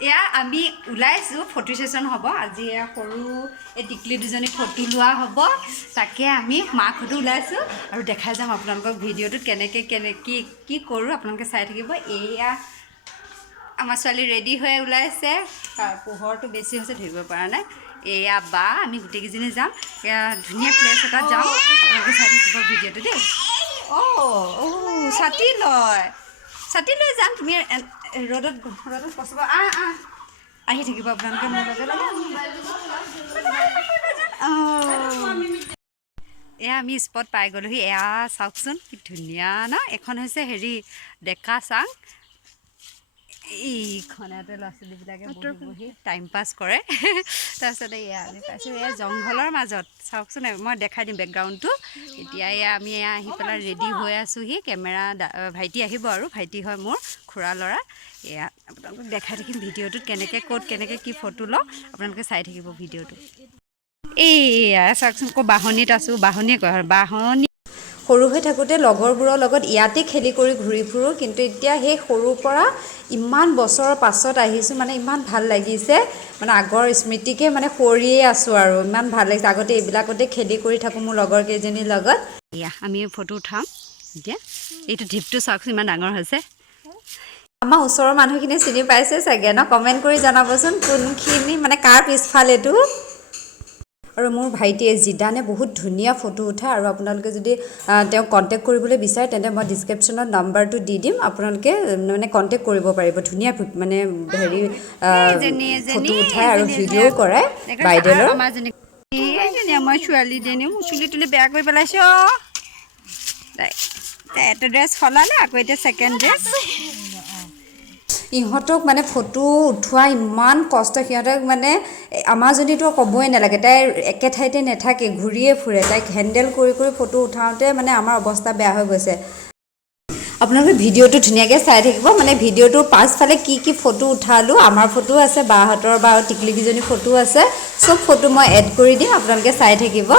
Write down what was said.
এয়া আমি ওলাইছোঁ ফটো ছেশ্যন হ'ব আজি সৰু এই টিকলি দুজনী ফটো লোৱা হ'ব তাকে আমি মাকহঁতো ওলাইছোঁ আৰু দেখাই যাম আপোনালোকক ভিডিঅ'টোত কেনেকৈ কি কৰোঁ আপোনালোকে চাই থাকিব এয়া আমাৰ ছোৱালী ৰেডি হৈ ওলাইছে পোহৰটো বেছি হৈছে ধৰিব পৰা নাই এয়া বা আমি গোটেইকেইজনী যাম এয়া ধুনীয়া প্লেচ এটাত যাওঁ আপোনালোকে চাই থাকিব ভিডিঅ'টো দেই ছাতি লৈ যাম তুমি ৰ'দত পচিব আহি থাকিব আপোনালোকে মোৰ লগে লগে এয়া আমি স্পট পাই গ'লোহি এয়া চাওকচোন কি ধুনীয়া ন এখন হৈছে হেৰি ডেকা চাং এইখনতে ল'ৰা ছোৱালীবিলাকে বহি টাইম পাছ কৰে তাৰপিছতে এয়া আমি পাইছোঁ এয়া জংঘলৰ মাজত চাওকচোন মই দেখাই দিম বেকগ্ৰাউণ্ডটো এতিয়া এয়া আমি এয়া আহি পেলাই ৰেডি হৈ আছোঁহি কেমেৰা ভাইটি আহিব আৰু ভাইটি হয় মোৰ খুৰা ল'ৰা এয়া আপোনালোকক দেখাই থাকিম ভিডিঅ'টোত কেনেকৈ কি ফটো লওঁ আপোনালোকে চাই থাকিব ভিডিঅ'টো এয়া চাওকচোন আকৌ বাঁহনীত আছোঁ বাঁহনীয়ে কয় বাঁহনী সৰু হৈ থাকোঁতে লগৰবোৰৰ লগত ইয়াতে খেলি কৰি ঘূৰি ফুৰোঁ কিন্তু এতিয়া সেই সৰুৰ পৰা ইমান বছৰৰ পাছত আহিছোঁ মানে ইমান ভাল লাগিছে মানে আগৰ স্মৃতিকে মানে কৰিয়ে আছোঁ আৰু ইমান ভাল লাগিছে আগতে এইবিলাকতে খেলি কৰি থাকোঁ মোৰ লগৰ কেইজনীৰ লগত এয়া আমি ফটো উঠাম এতিয়া এইটো ঢিপটো চাওকচোন ইমান ডাঙৰ হৈছে আমাৰ ওচৰৰ মানুহখিনি চিনি পাইছে চাগে ন কমেণ্ট কৰি জনাবচোন কোনখিনি মানে কাৰ পিছফালেটো আৰু মোৰ ভাইটিয়ে জিদানে বহুত ধুনীয়া ফটো উঠায় আৰু আপোনালোকে যদি তেওঁক কণ্টেক্ট কৰিবলৈ বিচাৰে তেন্তে মই ডিছক্ৰিপশ্যনত নাম্বাৰটো দি দিম আপোনালোকে মানে কণ্টেক্ট কৰিব পাৰিব ধুনীয়া মানে হেৰি ফটো উঠায় আৰু ভিডিঅ'ও কৰে বাইদেলৰ মই ছোৱালীজনী মোৰ চুলি তুলি বেয়া কৰি পেলাইছোঁ এটা ড্ৰেছ সলালে আকৌ এতিয়া ছেকেণ্ড ড্ৰেছ ইহঁতক মানে ফটো উঠোৱা ইমান কষ্ট সিহঁতক মানে আমাৰজনীতো ক'বই নালাগে তাই একে ঠাইতে নাথাকে ঘূৰিয়ে ফুৰে তাইক হেণ্ডেল কৰি ফটো উঠাওঁতে মানে আমাৰ অৱস্থা বেয়া হৈ গৈছে আপোনালোকে ভিডিঅ'টো ধুনীয়াকৈ চাই থাকিব মানে ভিডিঅ'টোৰ পাছফালে কি ফটো উঠালোঁ আমাৰ ফটো আছে বাহঁতৰ বা টিকলিকেইজনী ফটো আছে চব ফটো মই এড কৰি দিম আপোনালোকে চাই থাকিব